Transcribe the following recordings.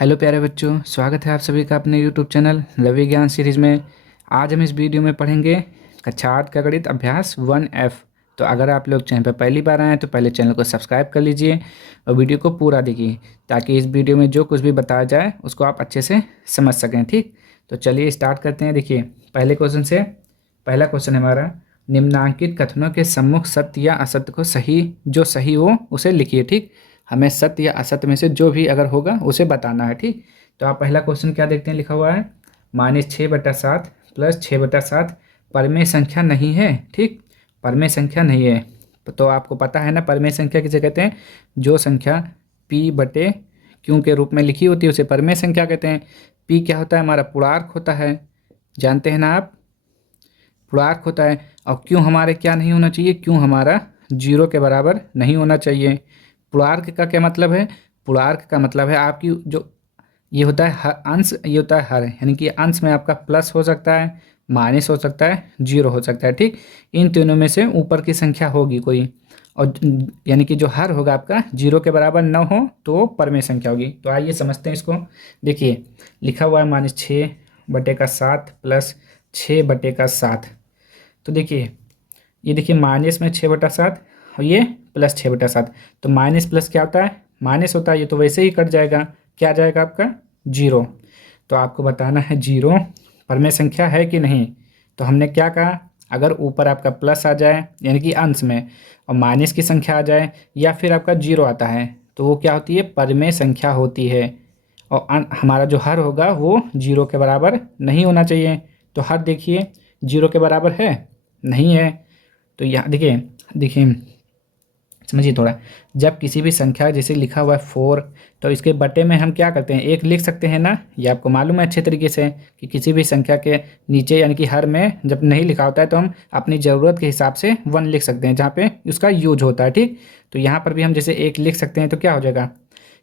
Hello प्यारे बच्चों, स्वागत है आप सभी का अपने यूट्यूब चैनल रवि ज्ञान सीरीज़ में। आज हम इस वीडियो में पढ़ेंगे कक्षा 8 का गणित अभ्यास 1F। तो अगर आप लोग चैनल पर पहली बार आए हैं तो पहले चैनल को सब्सक्राइब कर लीजिए और वीडियो को पूरा देखिए, ताकि इस वीडियो में जो कुछ भी बताया जाए उसको आप अच्छे से समझ सकें। ठीक, तो चलिए स्टार्ट करते हैं। देखिए, पहले क्वेश्चन से पहला क्वेश्चन हमारा, निम्नांकित कथनों के सम्मुख सत्य या असत्य को जो सही हो उसे लिखिए। ठीक, हमें सत्य या असत्य में से जो भी अगर होगा उसे बताना है। ठीक, तो आप पहला क्वेश्चन क्या देखते हैं, लिखा हुआ है -6/7 + 6/7 परमेय संख्या नहीं है। ठीक, परमेय संख्या नहीं है। तो आपको पता है ना परमेय संख्या किसे कहते हैं, जो संख्या P/Q के रूप में लिखी होती है उसे परमेय संख्या कहते हैं। P क्या होता है, हमारा पूर्णांक होता है, जानते हैं ना आप, पूर्णांक होता है। और Q हमारे क्या नहीं होना चाहिए, Q हमारा 0 के बराबर नहीं होना चाहिए। पूर्णांक का क्या मतलब है, पूर्णांक का मतलब है आपकी जो ये होता है हर अंश, ये होता है हर, यानी कि अंश में आपका प्लस हो सकता है, माइनस हो सकता है, जीरो हो सकता है। ठीक, इन तीनों में से ऊपर की संख्या होगी कोई, और यानी कि जो हर होगा आपका 0 के बराबर न हो तो परमेय संख्या होगी। तो आइए समझते हैं इसको। देखिए, लिखा हुआ है -6/7 + 6/7। तो देखिए, ये देखिए माइनस में 6/7 और ये +6/7। तो माइनस प्लस क्या होता है, माइनस होता है, ये तो वैसे ही कट जाएगा, क्या आ जाएगा आपका 0। तो आपको बताना है 0 परमेय संख्या है कि नहीं। तो हमने क्या कहा, अगर ऊपर आपका प्लस आ जाए यानी कि अंश में, और माइनस की संख्या आ जाए, या फिर आपका 0 आता है, तो वो क्या होती है, परमेय संख्या होती है। और हमारा जो हर होगा वो 0 के बराबर नहीं होना चाहिए। तो हर देखिए 0 के बराबर है, नहीं है। तो यहाँ देखिए देखिए समझिए थोड़ा, जब किसी भी संख्या जैसे लिखा हुआ है 4, तो इसके बटे में हम क्या करते हैं, एक लिख सकते हैं ना। ये आपको मालूम है अच्छे तरीके से कि किसी भी संख्या के नीचे यानी कि हर में जब नहीं लिखा होता है तो हम अपनी ज़रूरत के हिसाब से 1 लिख सकते हैं जहाँ पे उसका यूज होता है। ठीक, तो यहाँ पर भी हम जैसे एक लिख सकते हैं, तो क्या हो जाएगा,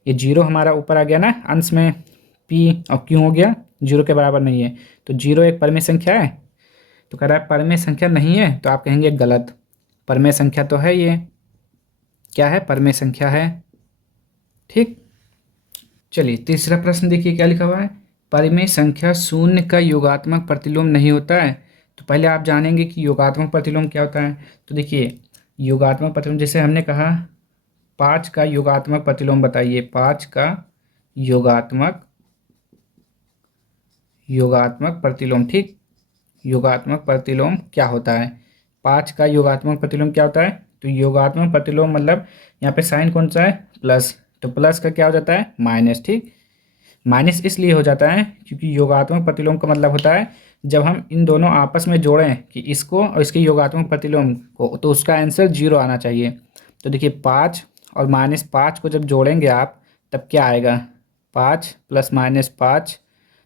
ये 0 हमारा ऊपर आ गया ना अंश में, P और Q हो गया, 0 के बराबर नहीं है। तो 0 एक परमेय संख्या है, तो कह रहा है परमेय संख्या नहीं है, तो आप कहेंगे गलत, परमेय संख्या तो है, ये क्या है, परमेय संख्या है। ठीक, चलिए तीसरा प्रश्न देखिए क्या लिखा हुआ है, परमेय संख्या शून्य का योगात्मक प्रतिलोम नहीं होता है। तो पहले आप जानेंगे कि योगात्मक प्रतिलोम क्या होता है। तो देखिए, योगात्मक प्रतिलोम जैसे हमने कहा 5 का योगात्मक प्रतिलोम बताइए, 5 का योगात्मक योगात्मक प्रतिलोम। ठीक, योगात्मक प्रतिलोम क्या होता है, 5 का योगात्मक प्रतिलोम क्या होता है। तो योगात्मक प्रतिलोम मतलब यहाँ पे साइन कौन सा है, प्लस, तो प्लस का क्या हो जाता है, माइनस। ठीक, माइनस इसलिए हो जाता है क्योंकि योगात्मक प्रतिलोम का मतलब होता है जब हम इन दोनों आपस में जोड़ें कि इसको और इसके योगात्मक प्रतिलोम को, तो उसका आंसर 0 आना चाहिए। तो देखिए 5 और -5 को जब जोड़ेंगे आप, तब क्या आएगा, 5 + -5,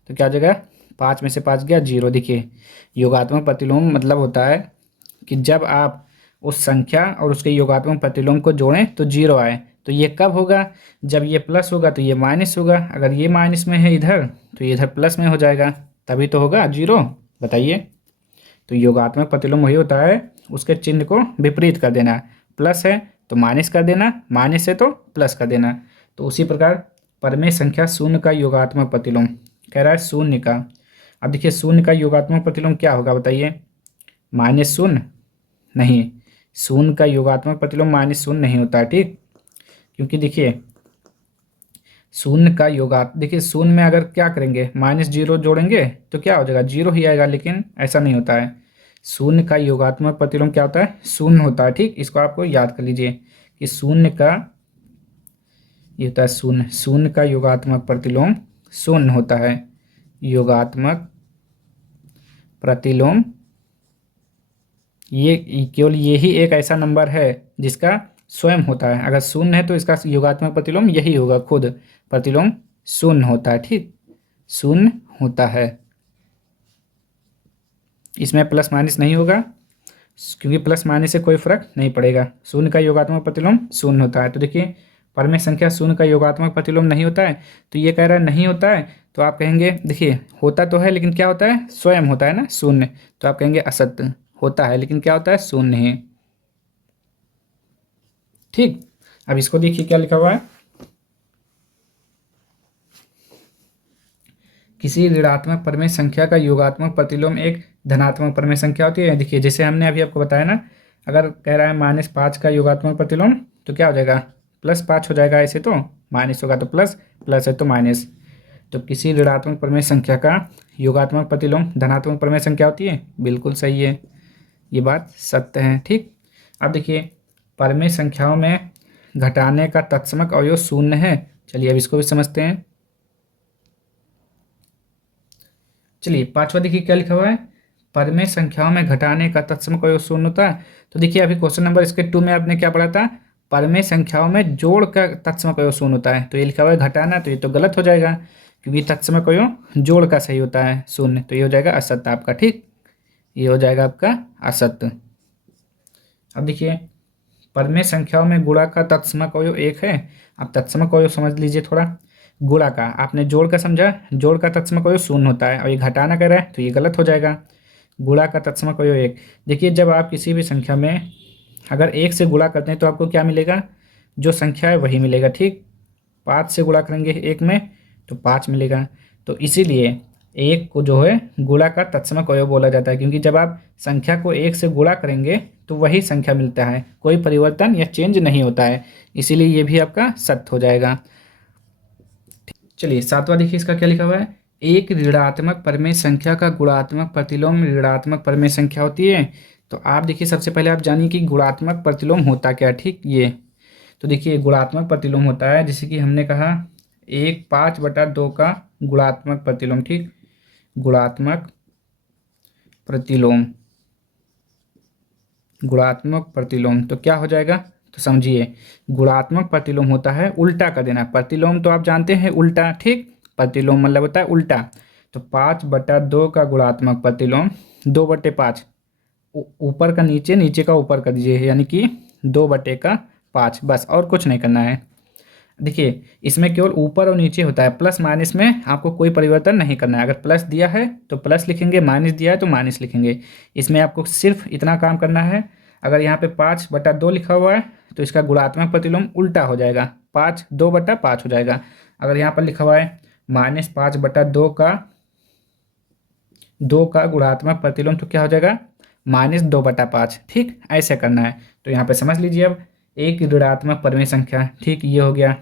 तो क्या हो जाएगा, 5 में से 5 गया 0। देखिए, योगात्मक प्रतिलोम मतलब होता है कि जब आप उस संख्या और उसके योगात्मक प्रतिलोम को जोड़ें तो 0 आए। तो ये कब होगा, जब ये प्लस होगा तो ये माइनस होगा, अगर ये माइनस में है इधर तो ये इधर प्लस में हो जाएगा, तभी तो होगा 0। बताइए, तो योगात्मक प्रतिलोम वही होता है, उसके चिन्ह को विपरीत कर देना, प्लस है तो माइनस कर देना, माइनस है तो प्लस कर देना। तो उसी प्रकार परमेय संख्या शून्य का योगात्मक प्रतिलोम, कह रहा है शून्य का। अब देखिए शून्य का योगात्मक प्रतिलोम क्या होगा बताइए, -0 नहीं, शून्य का योगात्मक प्रतिलोम -0 नहीं होता है। ठीक, क्योंकि देखिए शून्य का योगात्मक, देखिए शून्य में अगर क्या करेंगे, -0 जोड़ेंगे तो क्या हो जाएगा, 0 ही आएगा, लेकिन ऐसा नहीं होता है। शून्य का योगात्मक प्रतिलोम क्या होता है, शून्य होता है। ठीक, इसको आपको याद कर लीजिए कि शून्य का ये होता है शून्य, शून्य का योगात्मक प्रतिलोम शून्य होता है। योगात्मक प्रतिलोम ये केवल यही एक ऐसा नंबर है जिसका स्वयं होता है, अगर शून्य है तो इसका योगात्मक प्रतिलोम यही होगा, खुद प्रतिलोम शून्य होता है। ठीक, शून्य होता है, इसमें प्लस माइनस नहीं होगा क्योंकि प्लस माइनस से कोई फर्क नहीं पड़ेगा, शून्य का योगात्मक प्रतिलोम शून्य होता है। तो देखिए परमेय संख्या शून्य का योगात्मक प्रतिलोम नहीं होता है, तो ये कह रहा है नहीं होता है, तो आप कहेंगे देखिए होता तो है लेकिन क्या होता है, स्वयं होता है ना शून्य, तो आप कहेंगे असत्य, होता है लेकिन क्या होता है, शून्य है। ठीक, अब इसको देखिए क्या लिखा हुआ है, किसी ऋणात्मक परमेय संख्या का योगात्मक प्रतिलोम एक धनात्मक परमेय संख्या होती है। देखिए जैसे हमने अभी आपको बताया ना, अगर कह रहा है -5 का योगात्मक प्रतिलोम तो क्या हो जाएगा, +5 हो जाएगा। ऐसे तो माइनस होगा तो प्लस, प्लस है तो माइनस। तो किसी ऋणात्मक परमेय संख्या का योगात्मक प्रतिलोम धनात्मक परमेय संख्या होती है। बिल्कुल सही है, ये बात सत्य है। ठीक, अब देखिए परमेय संख्याओं में घटाने का तत्समक अवयव शून्य है। चलिए अब इसको भी समझते हैं। चलिए पांचवा देखिए क्या लिखा हुआ है, परमेय संख्याओं में घटाने का तत्समक अवयव शून्य होता है। तो देखिए अभी क्वेश्चन नंबर इसके 2 में आपने क्या पढ़ा था, परमेय संख्याओं में जोड़ का तत्समक अवयव शून्य होता है। तो ये लिखा हुआ है घटाना, तो ये तो गलत हो जाएगा क्योंकि तत्समक अवयव जोड़ का सही होता है शून्य। तो ये हो जाएगा असत्य आपका। ठीक, ये हो जाएगा आपका असत्य। अब देखिए परमेय संख्याओं में गुणा का तत्समक अवयव 1 है। आप तत्समक अवयव समझ लीजिए थोड़ा। गुणा का आपने जोड़ का समझा, जोड़ का तत्समक अवयव शून्य होता है और ये घटाना कह रहा है तो ये गलत हो जाएगा। गुणा का तत्समक अवयव 1। देखिए जब आप किसी भी संख्या में अगर 1 से गुणा करते हैं तो आपको क्या मिलेगा, जो संख्या है वही मिलेगा। ठीक, 5 से गुणा करेंगे 1 में तो 5 मिलेगा। तो इसीलिए 1 को जो है गुणा का तत्समक अवयव बोला जाता है, क्योंकि जब आप संख्या को 1 से गुणा करेंगे तो वही संख्या मिलता है, कोई परिवर्तन या चेंज नहीं होता है। इसीलिए ये भी आपका सत्य हो जाएगा। चलिए सातवां देखिए इसका क्या लिखा हुआ है, एक ऋणात्मक परमेय संख्या का गुणात्मक प्रतिलोम ऋणात्मक परमेय संख्या होती है। तो आप देखिए सबसे पहले आप जानिए कि गुणात्मक प्रतिलोम होता क्या है। ठीक, ये तो देखिए गुणात्मक प्रतिलोम होता है जैसे कि हमने कहा 1/5/2 का गुणात्मक प्रतिलोम। ठीक, गुणात्मक प्रतिलोम, गुणात्मक प्रतिलोम तो क्या हो जाएगा, तो समझिए गुणात्मक प्रतिलोम होता है उल्टा कर देना। प्रतिलोम तो आप जानते हैं उल्टा। ठीक, प्रतिलोम मतलब होता है उल्टा। तो 5/2 का गुणात्मक प्रतिलोम 2/5, ऊपर का नीचे, नीचे का ऊपर कर दीजिए, यानी कि 2/5, बस और कुछ नहीं करना है। देखिए इसमें केवल ऊपर और नीचे होता है, प्लस माइनस में आपको कोई परिवर्तन नहीं करना है। अगर प्लस दिया है तो प्लस लिखेंगे, माइनस दिया है तो माइनस लिखेंगे। इसमें आपको सिर्फ इतना काम करना है। अगर यहाँ पे 5/2 लिखा हुआ है तो इसका गुणात्मक प्रतिलोम उल्टा हो जाएगा, 2/5 हो जाएगा। अगर यहाँ पर लिखा हुआ है -5/2 का 2 का गुणात्मक प्रतिलोम तो क्या हो जाएगा, -2/5। ठीक, ऐसे करना है। तो यहाँ पे समझ लीजिए अब एक ऋणात्मक परमेय संख्या, ठीक ये हो गया,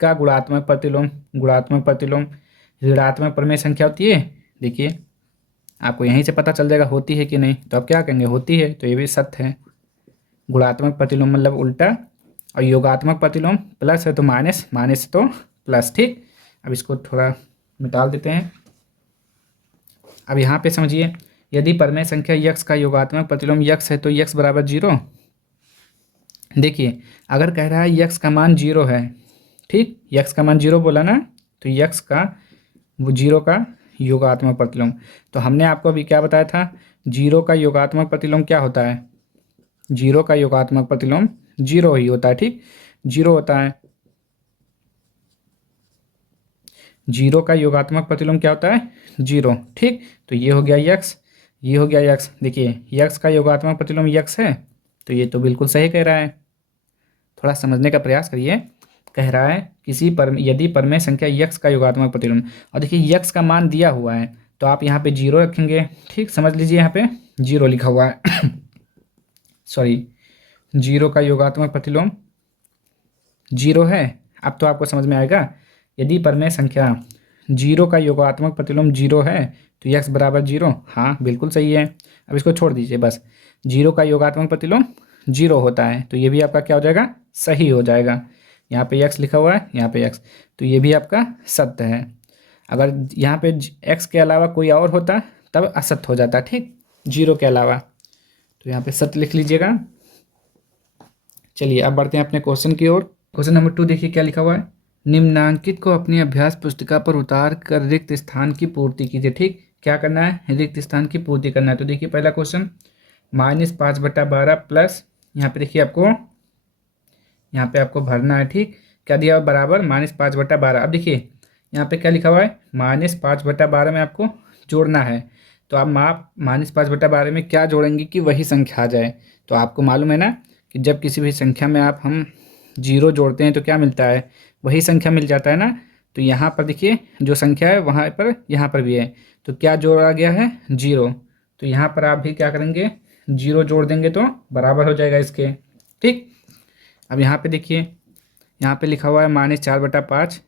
का गुणात्मक प्रतिलोम, गुणात्मक प्रतिलोम ऋणात्मक परमेय संख्या होती है। देखिए आपको यहीं से पता चल जाएगा होती है कि नहीं। तो आप क्या कहेंगे, होती है, तो ये भी सत्य है। गुणात्मक प्रतिलोम मतलब उल्टा, और योगात्मक प्रतिलोम प्लस है तो माइनस, माइनस तो प्लस। ठीक, अब इसको थोड़ा निकाल देते हैं। अब यहाँ पे समझिए यदि परमेय संख्या यक्स का योगात्मक प्रतिलोम यक्स है तो यक्स बराबर 0। देखिए अगर कह रहा है यक्स का मान 0 है, ठीक, यक्स का मान 0 बोला ना, तो यक्स का वो 0 का योगात्मक प्रतिलोम। तो हमने आपको अभी क्या बताया था, 0 का योगात्मक प्रतिलोम क्या होता है, 0 का योगात्मक प्रतिलोम 0 ही होता है। ठीक, 0 होता है। 0 का योगात्मक प्रतिलोम क्या होता है, 0। ठीक, तो ये हो गया यक्स, ये हो गया यक्स। देखिए यक्स का योगात्मक प्रतिलोम यक्स है, तो ये तो बिल्कुल सही कह रहा है। थोड़ा समझने का प्रयास करिए। कह रहा है यदि परमेय संख्या यक्स का योगात्मक प्रतिलोम, और देखिए यक्स का मान दिया हुआ है तो आप यहाँ पे 0 रखेंगे। ठीक, समझ लीजिए यहाँ पे 0 लिखा हुआ है सॉरी, 0 का योगात्मक प्रतिलोम 0 है। अब तो आपको समझ में आएगा, यदि परमेय संख्या 0 का योगात्मक प्रतिलोम 0 है तो यक्स बराबर 0। हाँ बिल्कुल सही है। अब इसको छोड़ दीजिए बस, 0 का योगात्मक प्रतिलोम 0 होता है, तो ये भी आपका क्या हो जाएगा, सही हो जाएगा। यहाँ पे x लिखा हुआ है, यहाँ पे x, तो ये भी आपका सत्य है। अगर यहाँ पे x के अलावा कोई और होता तब असत्य हो जाता। ठीक, 0 के अलावा, तो यहाँ पे सत्य लिख लीजिएगा। चलिए अब बढ़ते हैं अपने क्वेश्चन की ओर। क्वेश्चन नंबर 2 देखिए क्या लिखा हुआ है, निम्नांकित को अपनी अभ्यास पुस्तिका पर उतार कर रिक्त स्थान की पूर्ति कीजिए। ठीक, क्या करना है, रिक्त स्थान की पूर्ति करना है। तो देखिए पहला क्वेश्चन, -5/12 प्लस, यहाँ पे देखिए यहाँ पे आपको भरना है। ठीक, क्या दिया हुआ, बराबर -5/12। अब देखिए यहाँ पे क्या लिखा हुआ है, -5/12 में आपको जोड़ना है। तो आप -5/12 में क्या जोड़ेंगे कि वही संख्या आ जाए। तो आपको मालूम है ना कि जब किसी भी संख्या में हम 0 जोड़ते हैं तो क्या मिलता है, वही संख्या मिल जाता है ना। तो यहाँ पर देखिए जो संख्या है वहाँ पर यहाँ पर भी है, तो क्या जोड़ा गया है, 0। तो यहाँ पर आप भी क्या करेंगे, 0 जोड़ देंगे तो बराबर हो जाएगा इसके। ठीक, अब यहाँ पे देखिए, यहाँ पे लिखा हुआ है -4/5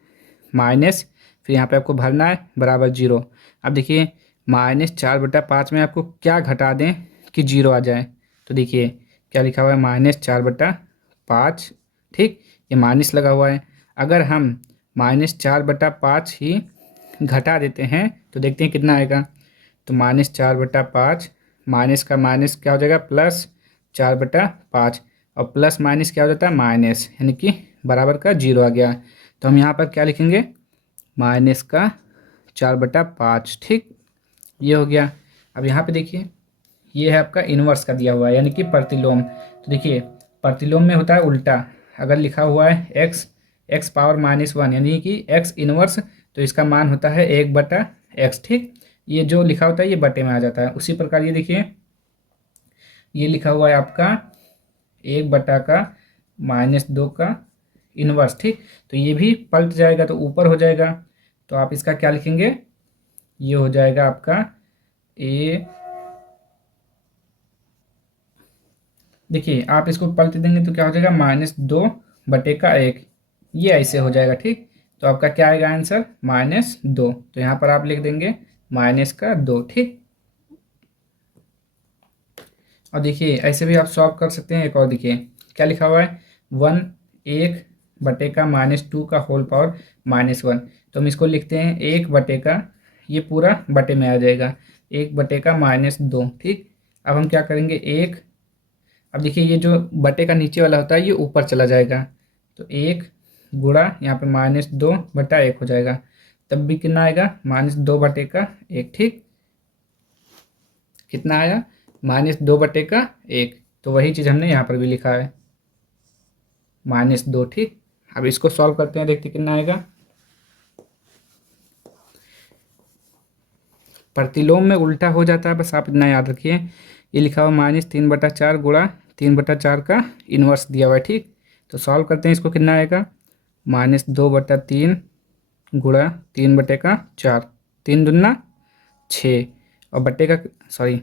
माइनस, फिर यहाँ पे आपको भरना है बराबर 0। अब देखिए -4/5 में आपको क्या घटा दें कि 0 आ जाए, तो देखिए क्या लिखा हुआ है, -4/5। ठीक, ये माइनस लगा हुआ है। अगर हम -4/5 ही घटा देते हैं तो देखते हैं कितना आएगा। तो -4/5 माइनस का माइनस क्या हो जाएगा, +4/5, और प्लस माइनस क्या हो जाता है, माइनस, यानी कि बराबर का 0 आ गया। तो हम यहाँ पर क्या लिखेंगे, -4/5। ठीक, ये हो गया। अब यहाँ पे देखिए, ये है आपका इन्वर्स का दिया हुआ है, यानी कि प्रतिलोम। तो देखिए प्रतिलोम में होता है उल्टा। अगर लिखा हुआ है x पावर -1 यानी कि x इन्वर्स, तो इसका मान होता है 1/x। ठीक, ये जो लिखा होता है ये बटे में आ जाता है। उसी प्रकार ये देखिए, ये लिखा हुआ है आपका 1/(-2) का इन्वर्स। ठीक, तो ये भी पलट जाएगा तो ऊपर हो जाएगा। तो आप इसका क्या लिखेंगे, ये हो जाएगा आपका ए, देखिए आप इसको पलट देंगे तो क्या हो जाएगा, -2/1, ये ऐसे हो जाएगा। ठीक, तो आपका क्या आएगा आंसर, -2। तो यहाँ पर आप लिख देंगे -2। ठीक, और देखिए ऐसे भी आप सॉल्व कर सकते हैं। एक और देखिए क्या लिखा हुआ है, 1/(2) का होल पावर -1। तो हम इसको लिखते हैं 1/, ये पूरा बटे में आ जाएगा, 1/-2। ठीक, अब हम क्या करेंगे, अब देखिए ये जो बटे का नीचे वाला होता है ये ऊपर चला जाएगा, तो 1 गुणा यहाँ पे -2/1 हो जाएगा। तब भी कितना आएगा, -2/1। ठीक, कितना आया, -2/1। तो वही चीज़ हमने यहाँ पर भी लिखा है, -2। ठीक, अब इसको सॉल्व करते हैं, देखते कितना आएगा। प्रतिलोम में उल्टा हो जाता है, बस आप इतना याद रखिए। ये लिखा हुआ -3/4 गुणा 3/4 का इन्वर्स दिया हुआ है। ठीक, तो सॉल्व करते हैं, इसको कितना आएगा, -2/3 गुणा 3/4, 3 दूना 6, और बट्टे का, सॉरी,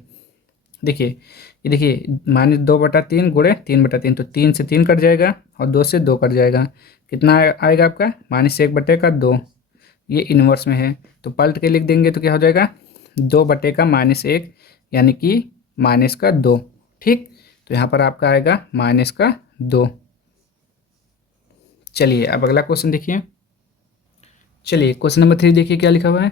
देखिए ये देखिए -2/3 गुणे 3/3, तो 3 से 3 कट जाएगा और 2 से 2 कट जाएगा। कितना आएगा आपका, -1/2। ये इन्वर्स में है, तो पलट के लिख देंगे तो क्या हो जाएगा, 2/-1, यानी कि -2। ठीक, तो यहाँ पर आपका आएगा -2। चलिए अब अगला क्वेश्चन देखिए। चलिए क्वेश्चन नंबर 3 देखिए क्या लिखा हुआ है,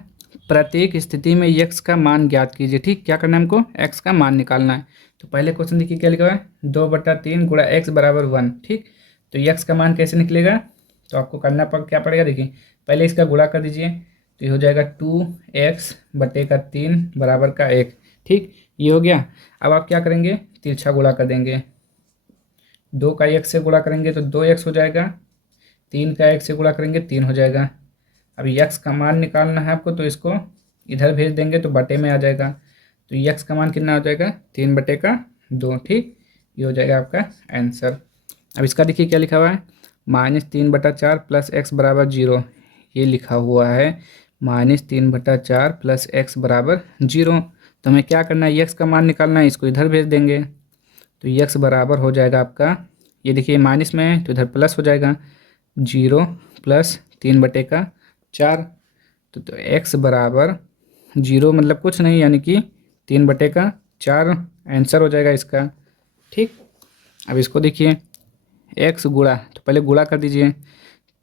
प्रत्येक स्थिति में x का मान ज्ञात कीजिए। ठीक, क्या करना है हमको, x का मान निकालना है। तो पहले क्वेश्चन देखिए क्या लिखा हुआ है, 2/3 गुणा x बराबर 1। ठीक, तो x का मान कैसे निकलेगा, तो आपको करना क्या पड़ेगा, देखिए पहले इसका गुणा कर दीजिए, तो ये हो जाएगा 2x/3 बराबर का 1। ठीक, ये हो गया। अब आप क्या करेंगे, तिरछा गुणा कर देंगे, 2 का 1 से गुणा करेंगे तो 2x हो जाएगा, 3 का 1 से गुणा करेंगे 3 हो जाएगा। अब यक्स का मान निकालना है आपको, तो इसको इधर भेज देंगे तो बटे में आ जाएगा। तो यक्स का मान कितना हो जाएगा, 3/2। ठीक, ये हो जाएगा आपका आंसर। अब इसका देखिए क्या लिखा हुआ है, -3/4 प्लस x बराबर 0। ये लिखा हुआ है -3/4 प्लस x बराबर 0। तो हमें क्या करना है, यक्स का मान निकालना है, इसको इधर भेज देंगे। तो यक्स बराबर हो जाएगा आपका, ये देखिए माइनस में है तो इधर प्लस हो जाएगा, 0 + 3/4। तो x बराबर 0 मतलब कुछ नहीं, यानी कि 3/4 आंसर हो जाएगा इसका। ठीक, अब इसको देखिए x गुणा, तो पहले गुणा कर दीजिए।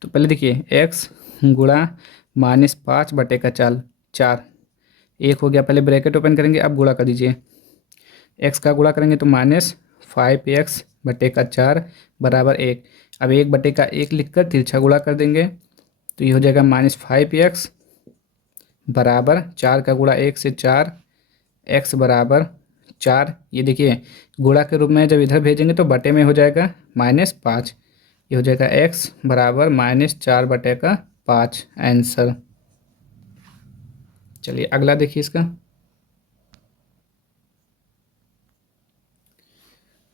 तो पहले देखिए x गुणा -5/4, 4, 1 हो गया। पहले ब्रैकेट ओपन करेंगे, अब गुणा कर दीजिए, x का गुणा करेंगे तो -5x/4 बराबर 1। अब 1/1 लिखकर तिरछा गुणा कर देंगे, तो ये हो जाएगा -5x बराबर 4 का गुणा 1 से 4, x बराबर 4। ये देखिए गुणा के रूप में जब इधर भेजेंगे तो बटे में हो जाएगा -5। ये हो जाएगा x बराबर -4/5 आंसर। चलिए अगला देखिए इसका।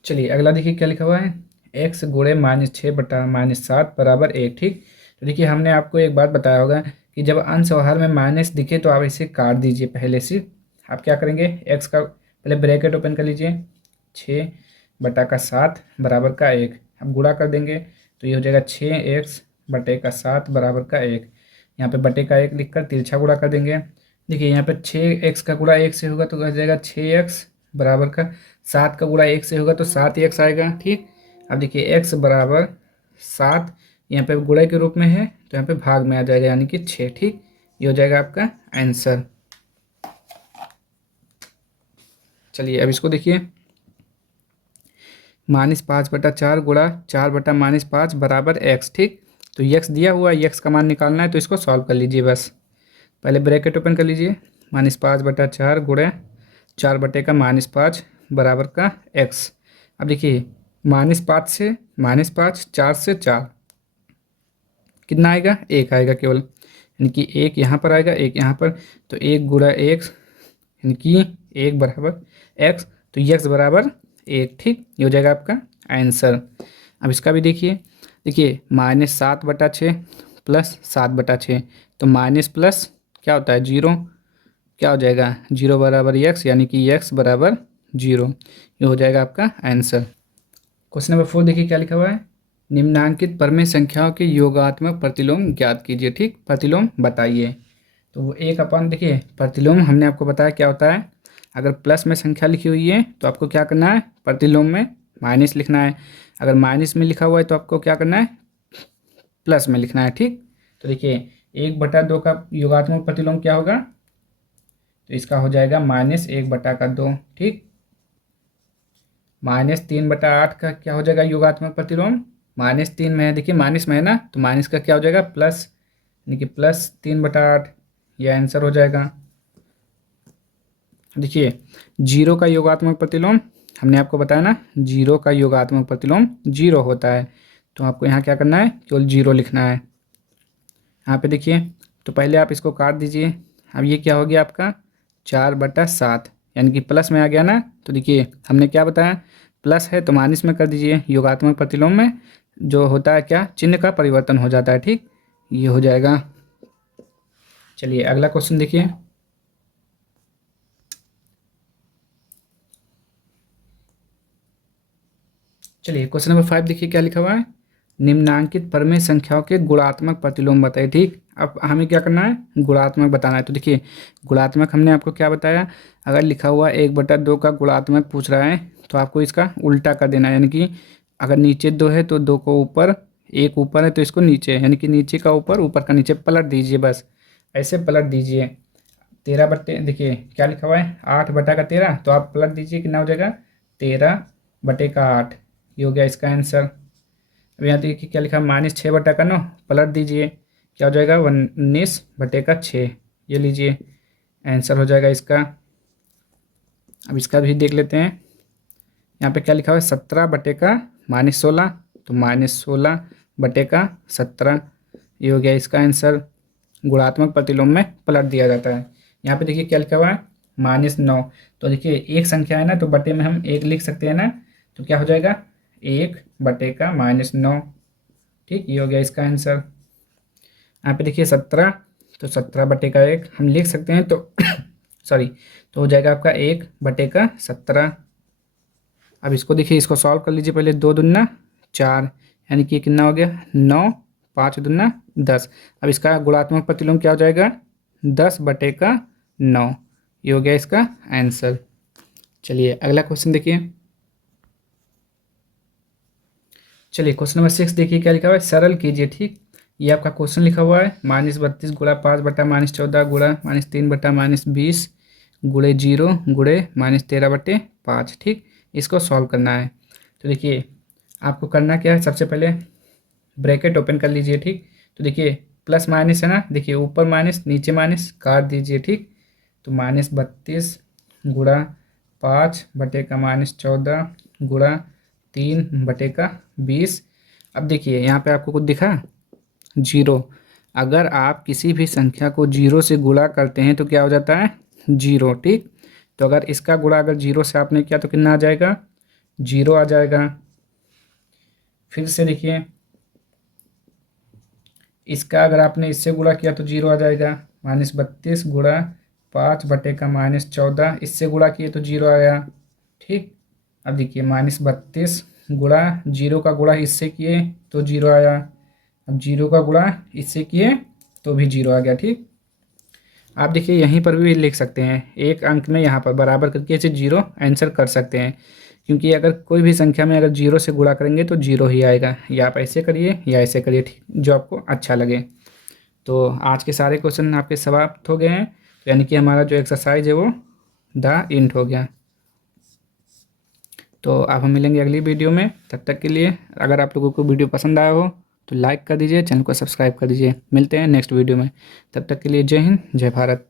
चलिए अगला देखिए क्या लिखा हुआ है, x गुणे -6/-7 बराबर 1। ठीक, तो देखिए हमने आपको एक बात बताया होगा कि जब अंश और हर में माइनस दिखे तो आप इसे काट दीजिए। पहले से आप क्या करेंगे, एक्स का पहले ब्रैकेट ओपन कर लीजिए, 6/7 बराबर का 1, अब गुणा कर देंगे तो ये हो जाएगा 6x/7 बराबर का 1। यहाँ पे बटे का 1 लिख कर तिरछा गुणा कर देंगे। देखिए यहाँ पे 6x का गुणा 1 से होगा तो आ जाएगा 6x बराबर का 7 का गुणा 1 से होगा तो 7x आएगा। ठीक, अब देखिए x बराबर 7 यहाँ पे गुणा के रूप में है तो यहाँ पे भाग में आ जाएगा यानी कि 6। ठीक, ये हो जाएगा आपका आंसर। चलिए अब इसको देखिए, -5/4 गुणा 4/-5 बराबर x। ठीक, तो x दिया हुआ है, x का मान निकालना है तो इसको सॉल्व कर लीजिए। बस पहले ब्रैकेट ओपन कर लीजिए, -5/4 गुणा 4/-5 बराबर का x। अब देखिए -5 से -5, 4 से 4 कितना आएगा, 1 आएगा केवल, यानी कि 1 यहाँ पर आएगा, 1 यहाँ पर, तो 1 गुणा 1 यानी कि 1 बराबर x, तो x बराबर 1। ठीक, ये हो जाएगा आपका आंसर। अब इसका भी देखिए, -7/6 प्लस 7/6, तो माइनस प्लस क्या होता है, 0, क्या हो जाएगा 0 बराबर x, यानी कि x बराबर 0। ये हो जाएगा आपका आंसर। क्वेश्चन नंबर 4 देखिए क्या लिखा हुआ है, निम्नांकित परमेय संख्याओं के योगात्मक प्रतिलोम ज्ञात कीजिए। ठीक, प्रतिलोम बताइए। तो वो एक अपन देखिए प्रतिलोम हमने आपको बताया क्या होता है, अगर प्लस में संख्या लिखी हुई है तो आपको क्या करना है, प्रतिलोम में माइनस लिखना है, अगर माइनस में लिखा हुआ है तो आपको क्या करना है, प्लस में लिखना है। ठीक, तो देखिए 1/2 का योगात्मक प्रतिलोम क्या होगा, तो इसका हो जाएगा -1/2। ठीक, -3/8 का क्या हो जाएगा योगात्मक प्रतिलोम, -3 में है, देखिए माइनस में है ना, तो माइनस का क्या हो जाएगा प्लस, यानी कि +3/8, यह आंसर हो जाएगा। देखिए 0 का योगात्मक प्रतिलोम हमने आपको बताया ना, 0 का योगात्मक प्रतिलोम 0 होता है, तो आपको यहाँ क्या करना है, केवल 0 लिखना है। यहाँ पे देखिए, तो पहले आप इसको काट दीजिए। अब ये क्या हो गया आपका 4/7, यानी कि प्लस में आ गया ना, तो देखिए हमने क्या बताया, प्लस है तो माइनस में कर दीजिए, योगात्मक प्रतिलोम में जो होता है क्या, चिन्ह का परिवर्तन हो जाता है। ठीक, ये हो जाएगा। चलिए अगला क्वेश्चन देखिए, चलिए क्वेश्चन नंबर 5 देखिए क्या लिखा हुआ है, निम्नांकित परमेय संख्याओं के गुणात्मक प्रतिलोम बताइए। ठीक, अब हमें क्या करना है, गुणात्मक बताना है। तो देखिए गुणात्मक हमने आपको क्या बताया, अगर लिखा हुआ 1/2 का गुणात्मक पूछ रहा है तो आपको इसका उल्टा कर देना है, यानी कि अगर नीचे 2 है तो 2 को ऊपर, 1 ऊपर है तो इसको नीचे, यानी कि नीचे का ऊपर, ऊपर का नीचे पलट दीजिए, बस ऐसे पलट दीजिए। 13 देखिए क्या लिखा हुआ है 8/13, तो आप पलट दीजिए, कितना हो जाएगा 13/8, ये हो गया इसका आंसर। अब यहाँ देखिए क्या लिखा है -6/9, पलट दीजिए, क्या हो जाएगा 19/6, ये लीजिए आंसर हो जाएगा इसका। अब इसका भी देख लेते हैं, यहाँ पे क्या लिखा हुआ है 17/-16, तो -16/17, ये हो गया इसका आंसर। गुणात्मक प्रतिलोम में पलट दिया जाता है। यहाँ पे देखिए क्या लिखा हुआ है -9, तो देखिए एक संख्या है ना, तो बटे में हम 1 लिख सकते हैं ना, तो क्या हो जाएगा 1/-9। ठीक, ये हो गया इसका आंसर। यहाँ पे देखिए 17, तो 17/1 हम लिख सकते हैं, तो सॉरी, तो हो जाएगा आपका 1/17। अब इसको देखिए, इसको सॉल्व कर लीजिए पहले, 2 दूना 4, यानी कि कितना हो गया 9, 5 दूना 10। अब इसका गुणात्मक प्रतिलोम क्या हो जाएगा 10/9, ये हो गया इसका आंसर। चलिए अगला क्वेश्चन देखिए, चलिए क्वेश्चन नंबर 6 देखिए क्या लिखा हुआ है, सरल कीजिए। ठीक, ये आपका क्वेश्चन लिखा हुआ है -32 गुणा 5/-14 गुणा -3/-20 गुणे 0 गुणे -13/5। ठीक, इसको सॉल्व करना है। तो देखिए आपको करना क्या है, सबसे पहले ब्रैकेट ओपन कर लीजिए। ठीक, तो देखिए प्लस माइनस है ना, देखिए ऊपर माइनस नीचे माइनस काट दीजिए। ठीक, तो -32 गुणा 5/-14 गुणा 3/20। अब देखिए यहाँ पे आपको कुछ दिखा 0, अगर आप किसी भी संख्या को 0 से गुणा करते हैं तो क्या हो जाता है 0। ठीक, तो अगर इसका गुणा अगर 0 से आपने किया तो कितना आ जाएगा 0 आ जाएगा। फिर से देखिए इसका अगर आपने इससे गुणा किया तो 0 आ जाएगा। -32 गुणा 5/-14, इससे गुणा किए तो 0 आया। ठीक, अब देखिए -32 गुणा 0 का गुणा इससे किए तो 0 आया। अब 0 का गुणा इससे किए तो भी 0 आ गया। ठीक, आप देखिए यहीं पर भी लिख सकते हैं, एक अंक में यहाँ पर बराबर करके इसे 0 आंसर कर सकते हैं, क्योंकि अगर कोई भी संख्या में अगर 0 से गुणा करेंगे तो 0 ही आएगा। या आप ऐसे करिए या ऐसे करिए, ठीक, जो आपको अच्छा लगे। तो आज के सारे क्वेश्चन आपके समाप्त हो गए हैं, तो यानी कि हमारा जो एक्सरसाइज है वो द इंट हो गया। तो अब हम मिलेंगे अगली वीडियो में, तब तक के लिए अगर आप लोगों को वीडियो पसंद आया हो तो लाइक कर दीजिए, चैनल को सब्सक्राइब कर दीजिए। मिलते हैं नेक्स्ट वीडियो में, तब तक के लिए जय हिंद, जय भारत।